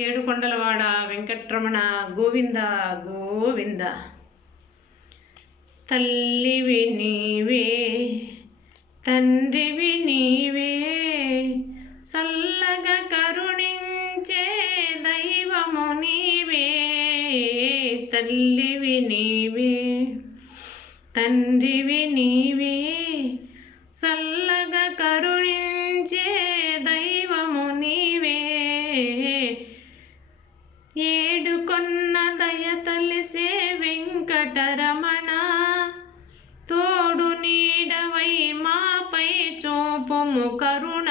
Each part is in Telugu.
ఏడుకొండలవాడ వెంకట్రమణ గోవింద గోవింద. తల్లివి నీవే తండ్రివి నీవే సల్లగా కరుణించే దైవము నీవే. తల్లివి నీవే తండ్రివి నీవే సల్లగా కరుణించే దైవము నీవే. ఏడుకొన్న దయ తలిసే వెంకటరమణ తోడు నీడవై మాపై చూపుము కరుణ.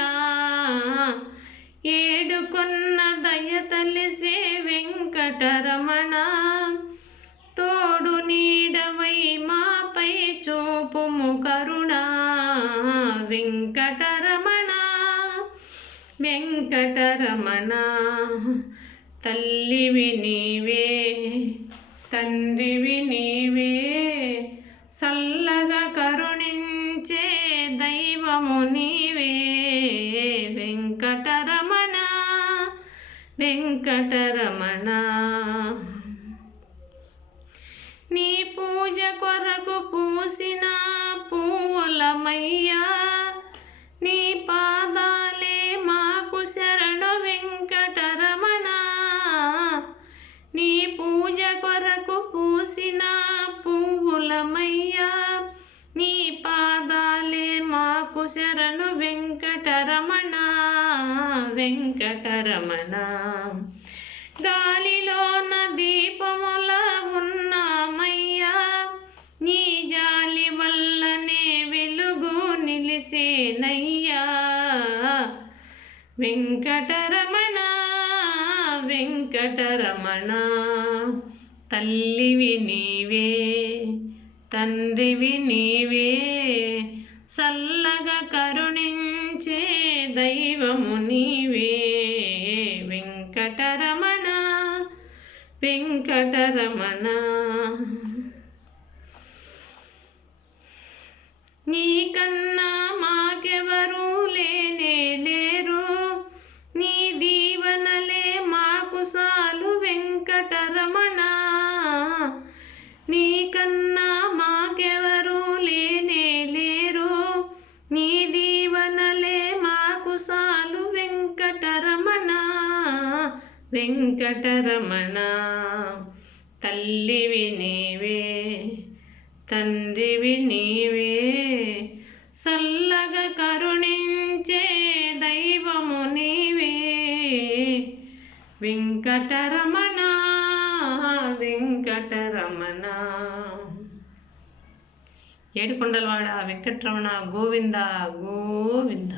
ఏడుకొన్న దయ తలిసే వెంకటరమణ తోడు నీడవై మాపై చూపుము కరుణ. వెంకటరమణ వెంకటరమణ తల్లివి నీవే తండ్రివి నీవే సల్లగా కరుణించే దైవము నీవే. వెంకటరమణ వెంకటరమణ నీ పూజ కొరకు పూసిన పూలమయ్యా నీ పాదాలే మాకు శరణు వెంకటరమణ. నీ పూజ కొరకు పూసిన పువ్వులమయ్యా నీ పాదాలే మాకు శరణు వెంకటరమణ. వెంకటరమణ గాలిలోన దీపముల ఉన్నామయ్యా నీ జాలి వల్లనే వెలుగు నిలిసేనయ్యా. వెంకటరమణ వెంకటరమణ తల్లివి నీవే తండ్రివి నీవే సల్లగా కరుణించే దైవము నీవే. వెంకటరమణ వెంకటరమణ నీకన్నా మాకెవరూ లేనే లేరు నీ దీవెనలే మాకు సాలు వెంకటరమణ. నీకన్నా మాకెవరూ లేనే లేరు నీ దీవెనలే మాకు సాలు వెంకటరమణ. వెంకటరమణ తల్లివి నీవే తండ్రివి నీవే సల్లగా కరుణించే దైవము నీవే. వెంకటరమణ వెంకటరమణ ఏడుకొండలవాడ వెంకటరమణ గోవింద గోవింద.